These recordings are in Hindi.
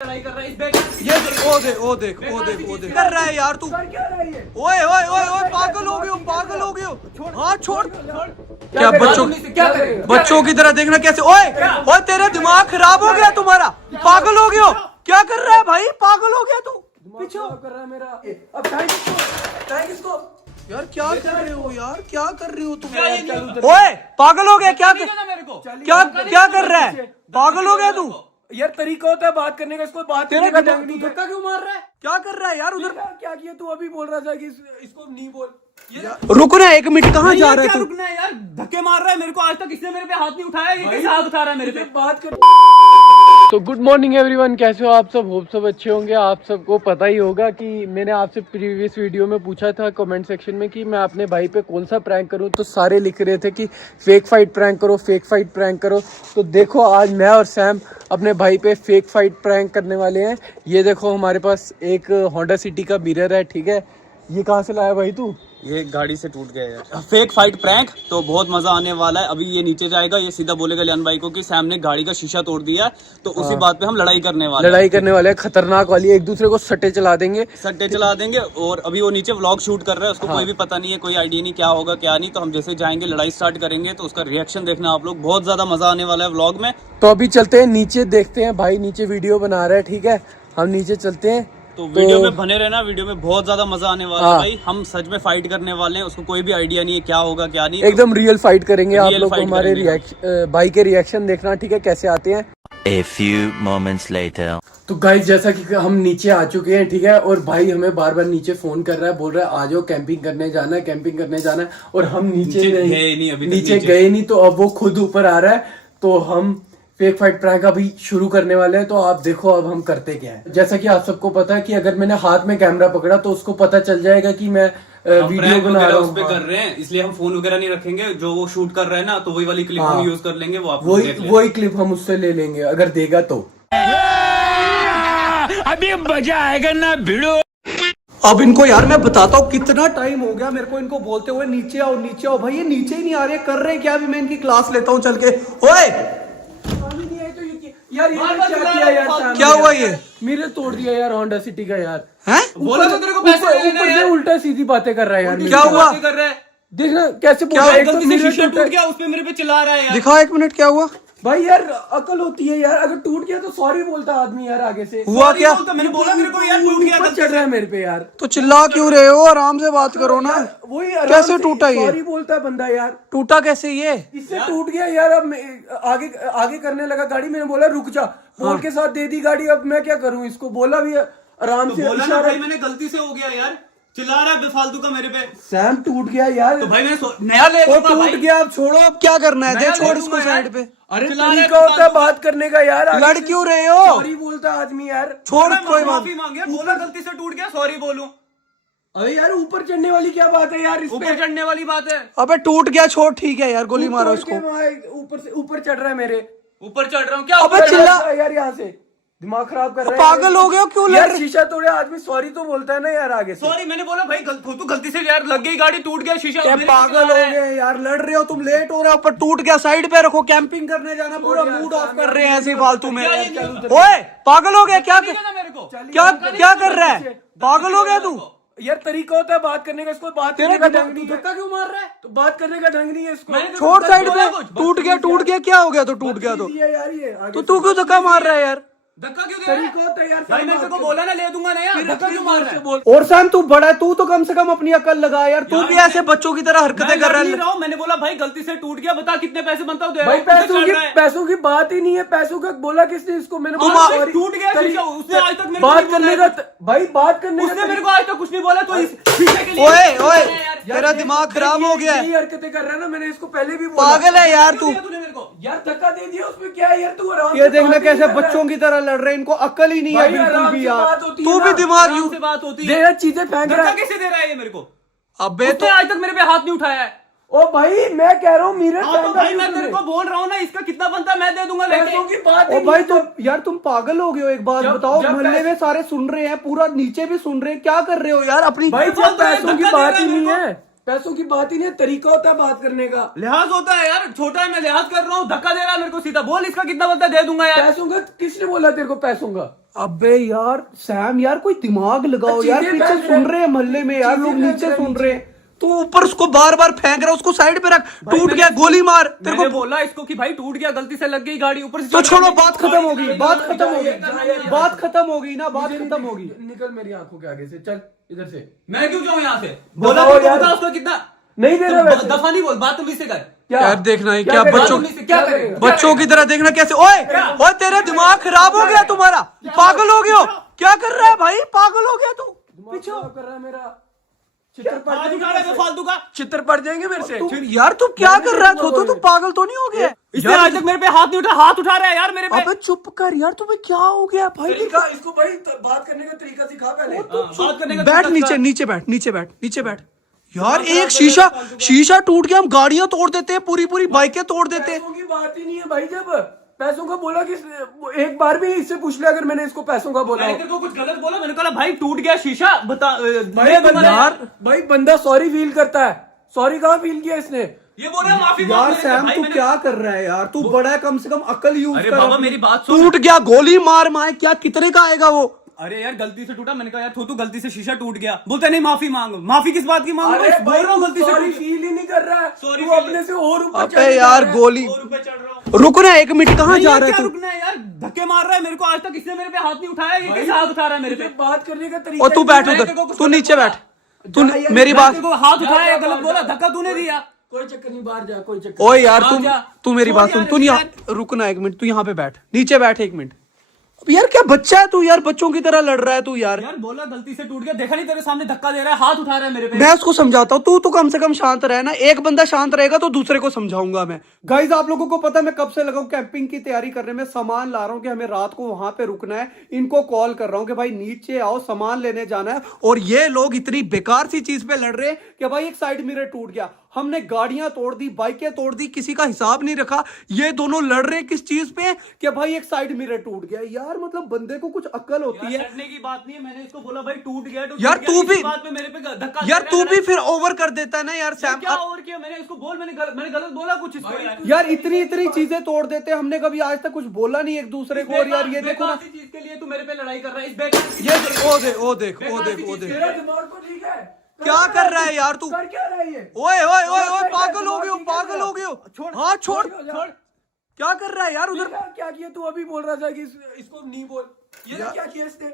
लड़ाई कर रहा है इस बेटे ये ओ देख कर रहा है यार तू। ओए ओए ओए ओए पागल हो गए हो। हाँ छोड़ क्या बच्चों की तरह देखना कैसे। ओए ओए तेरा दिमाग खराब हो गया तुम्हारा, पागल हो गए हो। क्या कर रहा है भाई, पागल हो गया तू। पीछे कर रहा है मेरा। अब इसको यार क्या कर रहे हो यार, क्या कर रहे हो तुम। ओए पागल हो गया क्या कर रहा है, पागल हो गया तू। यार तरीका होता है बात करने का, इसको बात करने का ढंग नहीं है। धक्का क्यों मार रहा है, क्या कर रहा है यार उधर। क्या किया तू, अभी बोल रहा था कि इसको नहीं बोल। रुकना एक मिनट, कहाँ जा रहा है तू। रुकना है यार, धक्के मार रहा है मेरे को। आज तक इसने मेरे पे हाथ नहीं उठाया, ये कैसे हाथ उठा रहा है मेरे पे। बात कर। तो गुड मॉर्निंग एवरीवन, कैसे हो आप सब। होप सब अच्छे होंगे। आप सबको पता ही होगा कि मैंने आपसे प्रीवियस वीडियो में पूछा था कमेंट सेक्शन में कि मैं अपने भाई पे कौन सा प्रैंक करूं, तो सारे लिख रहे थे कि फेक फाइट प्रैंक करो, फेक फाइट प्रैंक करो। तो देखो आज मैं और सैम अपने भाई पे फेक फाइट प्रैंक करने वाले हैं। ये देखो हमारे पास एक होंडा सिटी का मिरर है, ठीक है। ये कहाँ से लाया भाई तू। ये गाड़ी से टूट गया यार। फेक फाइट प्रैंक तो बहुत मजा आने वाला है। अभी ये नीचे जाएगा, ये सीधा बोलेगा लियान भाई को कि सैम ने गाड़ी का शीशा तोड़ दिया, तो उसी बात पे हम लड़ाई करने वाले हैं। खतरनाक वाली, एक दूसरे को सट्टे चला देंगे। और अभी वो नीचे व्लॉग शूट कर रहा है, उसको कोई भी पता नहीं है, कोई आइडिया नहीं क्या होगा क्या नहीं। तो हम जैसे जाएंगे लड़ाई स्टार्ट करेंगे तो उसका रिएक्शन देखना आप लोग, बहुत ज्यादा मजा आने वाला है व्लॉग में। तो अभी चलते हैं नीचे, देखते हैं भाई नीचे वीडियो बना रहा है, ठीक है। हम नीचे चलते हैं। तो वीडियो में बने रहना, वीडियो में बहुत ज्यादा मजा आने वाला है भाई। हम सच में फाइट करने वाले हैं, उसको कोई भी आइडिया नहीं है क्या होगा क्या नहीं। एकदम रियल फाइट करेंगे। आप लोग को हमारे भाई के रिएक्शन देखना, ठीक है, कैसे आते हैं। A few moments later. तो गाइस जैसा कि हम नीचे आ चुके हैं, ठीक है। और भाई हमें बार बार नीचे फोन कर रहा है, बोल रहा है आ जाओ कैंपिंग करने जाना है, कैंपिंग करने जाना है। और हम नीचे गए नहीं, तो अब वो खुद ऊपर आ रहा है। तो हम फेक फाइट प्रैंक अभी शुरू करने वाले हैं। तो आप देखो अब हम करते क्या है। जैसा कि आप सबको पता है कि अगर मैंने हाथ में कैमरा पकड़ा तो उसको पता चल जाएगा कि मैं वीडियो बना रहा हूँ। कर रहे हैं, इसलिए हम फोन वगैरह नहीं रखेंगे। जो वो शूट कर रहे हैं ना, तो वही वाली क्लिप हम यूज कर लेंगे। वो वही क्लिप हम उससे ले लेंगे अगर देगा तो। अभी मजा आएगा ना भिड़ो। अब इनको यार मैं बताता हूँ कितना टाइम हो गया मेरे को इनको बोलते हुए नीचे आओ। भाई ये नीचे ही नहीं आ रहे, कर रहे क्या। अभी मैं इनकी क्लास लेता हूँ चल के। ओए यार ये क्या किया यार, क्या हुआ ये। मिरर तोड़ दिया यार होंडा सिटी का यार। हैं बोला तो तेरे को पैसे ऊपर से उल्टा सीधी बातें कर रहा है यार। क्या हुआ, कर रहा है। देखना कैसे क्या गलती से शीशा टूट गया, उसपे मेरे पे चिल्ला रहा है यार। दिखाओ एक मिनट क्या हुआ। भाई यार अकल होती है यार, अगर टूट गया तो सॉरी बोलता आदमी यार आगे से। हुआ क्या, मैंने बोला मेरे को यार टूट गया, चढ़ रहा है मेरे पे यार। तो चिल्ला क्यों रहे हो, आराम से बात करो ना। वही कैसे टूटा ये, सॉरी बोलता है बंदा यार। टूटा कैसे ये। इससे टूट गया यार। अब आगे करने लगा गाड़ी, मैंने बोला रुक जा, बोल के साथ दे दी गाड़ी। अब मैं क्या करूं, इसको बोला भी आराम से। बोला ना भाई, मैंने गलती से हो गया यार। चिल्ला रहा है बेफालतू का मेरे पे। सैम टूट गया यार। तो भाई मैंने नया ले टूट गया, अब छोड़ो, अब क्या करना है, दे छोड़ इसको साइड पे। अरे तरीका होता है बात करने का यार। लड़ क्यों रहे हो, सॉरी बोलता आदमी यार। छोड़ कोई माफी मांगे, बोला गलती से टूट गया, सॉरी बोलूं। अरे यार ऊपर चढ़ने वाली क्या बात है यार, ऊपर चढ़ने वाली बात है। अबे टूट गया, छोड़ ठीक है यार, गोली मारो इसको। ऊपर से ऊपर चढ़ रहा है मेरे ऊपर चढ़ रहा हूँ क्या। अबे चिल्ला यार, यहाँ से दिमाग खराब कर रहा है। पागल हो गए हो, क्यों लड़ यार रहे। शीशा तोड़े आदमी सॉरी तो बोलता है ना यार आगे से। सॉरी मैंने बोला भाई, तू गलती से यार लग गई, गाड़ी टूट गया शीशा। पागल हो गए यार, लड़ रहे हो तुम, लेट हो रहे हो, पर टूट गया, साइड पे रखो, कैंपिंग करने जाना, पूरा मूड ऑफ कर रहे हैं ऐसे फालतू में। ओए पागल हो गया क्या, मेरे को क्या कर रहा है, पागल हो गया तू। यार तरीका होता है बात करने का, इसको बात करने का ढंग नहीं है। धक्का क्यों मार रहा है, तो बात करने का ढंग नहीं है इसको। छोड़ साइड पे, टूट गया क्या हो गया, तो टूट गया तो यार ये तू क्यों धक्का मार रहा है यार। धक्का क्यों दे रहा है? तरीका होता है यार। भाई मैंने तेरे को बोला ना ले दूंगा ना यार, धक्का क्यों मार रहा है। और सैम तू बड़ा है, तू तो कम से कम अपनी अकल लगा यार, तू भी ऐसे बच्चों की तरह हरकतें कर रहा है। मैंने बोला भाई गलती से टूट गया, बता कितने पैसे बनता हूँ। भाई पैसों की बात ही नहीं है। पैसों का बोला किसने इसको, मैंने टूट गया शीशा, उसने आज तक मेरे को बात करने का भाई, बात करने उसने मेरे को आज तक कुछ नहीं बोला। तो इस शीशे के लिए ओए तेरा दिमाग खराब हो गया है, यही हरकतें कर रहा है ना, मैंने इसको पहले भी बोला। पागल है यार तू। यार धक्का दे दिया, उसमें क्या है यार, तू आराम ये देखना कैसे बच्चों की तरह लड़ रहे हैं, इनको अकल ही नहीं है बिल्कुल भी यार। तू भी दिमाग यूज से बात होती है, चीजें फेंक रहा है। कैसे दे रहा है ये मेरे को। अबे तो आज तक मेरे पे हाथ नहीं उठाया है। ओ भाई मैं कह रहा हूँ मिरर तो भाई मैं तेरे को बोल रहा हूँ ना, इसका कितना बनता है मैं दे दूंगा पैसों की बात। ओ भाई तो यार तुम पागल हो गए हो, एक बात बताओ, मोहल्ले में सारे सुन रहे हैं, पूरा नीचे भी सुन रहे हैं, क्या कर रहे हो यार अपनी। भाई पैसों की बात ही नहीं है, पैसों की बात ही नहीं, तरीका होता है बात करने का। लिहाज होता है यार, छोटा है मैं लिहाज कर रहा हूँ, धक्का दे रहा है मेरे को सीधा। बोल इसका कितना बनता है, दे दूंगा यार। पैसों का किसने बोला तेरे को पैसों का? अबे यार सैम यार कोई दिमाग लगाओ यार, पीछे सुन रहे हैं मोहल्ले में यार, लोग नीचे सुन रहे हैं, तो ऊपर उसको बार बार फेंक रहा है, उसको साइड पे रख, टूट गया गोली मार। तेरे को बोला इसको कि भाई टूट गया, गलती से लग गई गाड़ी ऊपर से। तो छोड़ो, बात खत्म होगी, बात खत्म होगी, बात खत्म होगी ना, बात खत्म होगी। निकल मेरी आंखों के आगे से, चल इधर से। मैं क्यों जाऊँ यहाँ से? बोला उसको कितना नहीं दे रहा, दफा नहीं बोल, बात तुम से कर। यार देखना है क्या बच्चों, क्या करेगा? बच्चों की तरह देखना कैसे। ओए तेरा दिमाग खराब हो गया तुम्हारा, पागल हो गए हो, क्या कर रहा है भाई, पागल हो गया तू। पीछे कर रहा है मेरा, फालतू का चित्र पड़ जाएंगे मेरे से। यार तू क्या कर रहा है, तू पागल तो नहीं हो गया? इसने आज तक मेरे पे हाथ नहीं उठा, हाथ उठा रहा है यार मेरे पे। अबे चुप कर यार, तुम्हें क्या हो गया भाई? इसको भाई बात करने का तरीका सिखा पहले। बात करने का बैठ नीचे, नीचे बैठ, नीचे बैठ, नीचे बैठ। यार एक शीशा टूट गया, हम गाड़ियां तोड़ देते हैं, पूरी बाइकें तोड़ देते हैं। पैसों की बात ही नहीं है भाई, जब पैसों का बोला कि एक बार भी इससे पूछ लिया अगर मैंने इसको पैसों का बोला। मैंने तेरे को कुछ गलत बोला? मैंने कहा भाई टूट गया शीशा, बता भाई बंदा सॉरी फील करता है, सॉरी कहाँ फील किया इसने? ये बोल रहा है माफी यार सैम तू क्या कर रहा है यार, तू बड़ा है, कम से कम अकल यूज अरे कर। बाबा मेरी बात सुन। टूट गया, गोली मार माए, क्या कितने का आएगा वो? अरे यार गलती से टूटा। मैंने कहा यार तू गलती से शीशा टूट गया। बोलते नहीं माफी मांग। माफी किस बात की मांग? अरे बोल रहा हूँ गलती से सॉरी टूट- फील ही नहीं कर रहा है, Sorry तू feel- अपने से और ऊपर अबे चढ़ यार जा रहा है। गोली, और ऊपर चढ़ रहा हूँ। रुकना एक मिनट, कहाँ जा रहा है क्या तू? रुकना है यार? धक्के मार रहा है मेरे को, आज तक किसने मेरे पे हाथ नहीं उठाया। ये कैसे हाथ उठा रहा है मेरे पे? बात करने का तरीका। और तू बैठ मैंने उधर, तेरे को कुछ तू गलत नीचे बोला? बैठ, तू मेरी मैंने बात। तेरे को हाथ उठाया, गलत बोला, धक्का तूने दिया। कोई चक्कर नहीं, बाहर जा, कोई चक्कर। ओए यार हाँ, जा। तू मेरी बात सुन, यार, तू यहाँ रुकना एक मिनट, तू यहाँ पे बैठ, नीचे बैठ एक मिनट। अब यार क्या बच्चा है तू यार, बच्चों की तरह लड़ रहा है तू यार। यार बोला गलती से टूट गया, देखा नहीं तेरे सामने धक्का दे रहा है, हाथ उठा रहा है मेरे पे। मैं उसको समझाता हूँ, तू तो कम से कम शांत रहे ना। एक बंदा शांत रहेगा तो दूसरे को समझाऊंगा मैं। गाइस आप लोगों को पता है मैं कब से लगा हूं कैंपिंग की तैयारी करने में, सामान ला रहा हूँ कि हमें रात को वहां पे रुकना है। इनको कॉल कर रहा हूँ कि भाई नीचे आओ, सामान लेने जाना है। और ये लोग इतनी बेकार सी चीज पे लड़ रहे हैं कि भाई एक साइड मिरर टूट गया, हमने गाड़ियां तोड़ दी, बाइकें तोड़ दी, किसी का हिसाब नहीं रखा। ये दोनों लड़ रहे हैं किस चीज पे कि भाई एक साइड मिरर टूट गया। यार मतलब बंदे को कुछ अक्ल होती है लड़ने की बात नहीं है। मैंने इसको बोला भाई टूट गया तो यार, टूट गया, तू इस भी- बात पे मेरे पे धक्का यार, दे तू रहा है। भी फिर ओवर कर देता है ना यार सैम। क्या और किया मैंने? इसको बोल, मैंने गलत बोला कुछ इसको यार? यार इतनी चीजें तोड़ देते हैं, हमने कभी आज तक कुछ बोला नहीं एक दूसरे को। और यार ये देखो ना, बेकार सी चीज के लिए तू मेरे पे लड़ाई कर रहा है। इस बेकार ये देख, ओ देख तेरा दिमाग तो ठीक है, क्या कर रहा है यार तू? कर क्या रहा है ये? ओए पागल हो गए हो, पागल हो गए हो। हाँ छोड़, क्या कर रहा है यार उधर? क्या किया तू? अभी बोल रहा था कि इसको नहीं बोल, ये क्या किया इसने?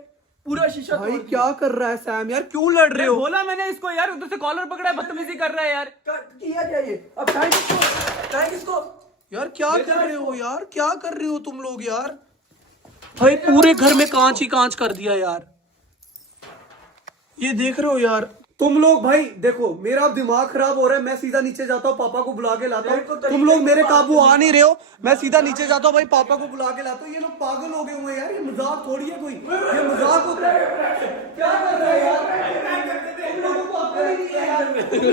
पूरा शीशा भाई तोड़ दिया। क्या कर रहा है सैम यार, क्यों लड़ रहे हो? बोला मैंने इसको यार, उधर से कॉलर पकड़ा है, बदतमीजी कर रहा है यार। किया क्या ये? अब थैंक इसको। यार क्या कर रहे हो यार, क्या कर रहे हो तुम लोग यार? भाई पूरे घर में कांच ही कांच कर दिया यार। ये देख रहे हो यार तुम लोग? भाई देखो मेरा दिमाग खराब हो रहा है, मैं सीधा नीचे जाता हूँ, पापा को बुला के लाता हूँ। तुम लोग मेरे काबू आ नहीं रहे हो, मैं सीधा नीचे जाता हूँ, भाई पापा को बुला के लाता हूँ। ये लोग पागल हो गए हुए हैं यार, ये मजाक थोड़ी है कोई, ये मजाक होता है। क्या कर रहे हैं यार? तुम लोगों को अक्ल ही नहीं है यार।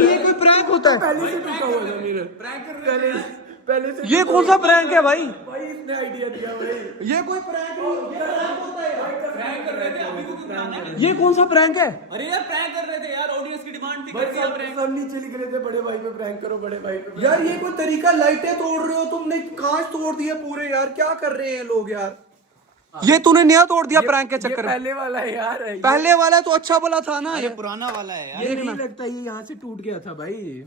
ये कोई प्रैंक होता है? पहले से टूटा हुआ था मेरा। प्रैंक पहले से। ये कौन सा प्रैंक है भाई? भाई इसने आइडिया दिया भाई। ये कोई प्रैंक नहीं, ये प्रैंक होता है यार। प्रैंक कर रहे थे, अभी को क्यों बुलाना है? ये कौन सा प्रैंक है? अरे यार प्रैंक कर रहे थे यार, ऑडियंस की डिमांड थी, भाई कर दिया प्रैंक। सब नीचे लिख रहे थे, बड़े भाई पे प्रैंक करो, बड़े भाई पे। यार ये कोई तरीका? लाइटें तोड़ रहे हो तुमने, कांच तोड़ दिए पूरे यार, क्या कर रहे हैं लोग यार? ये तूने नया तोड़ दिया प्रैंक के चक्कर में। पहले वाला है यार, पहले वाला तो अच्छा बोला था ना। पुराना वाला है यार। ये नहीं लगता ये यहाँ से टूट गया था भाई,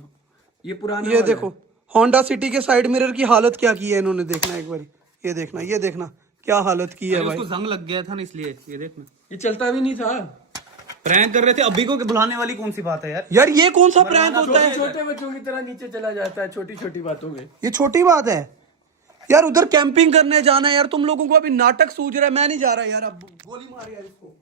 ये पुराना ये वाला देखो होंडा सिटी के साइड मिरर की हालत क्या की है इन्होंने, देखना एक बार। ये देखना क्या हालत की है भाई। उसको जंग लग गया था ना, इसलिए ये देखना। है। ये चलता भी नहीं था। प्रैंक कर रहे थे, अभी को बुलाने वाली कौन सी बात है यार? यार ये कौन सा प्रैंक होता है? छोटे बच्चों की तरह नीचे चला जाता है छोटी छोटी बातों में। ये छोटी बात है यार, उधर कैंपिंग करने जाना है यार। तुम लोगों को अभी नाटक सूझ रहा है, मैं नहीं जा रहा यार, अब गोली मार यार इसको।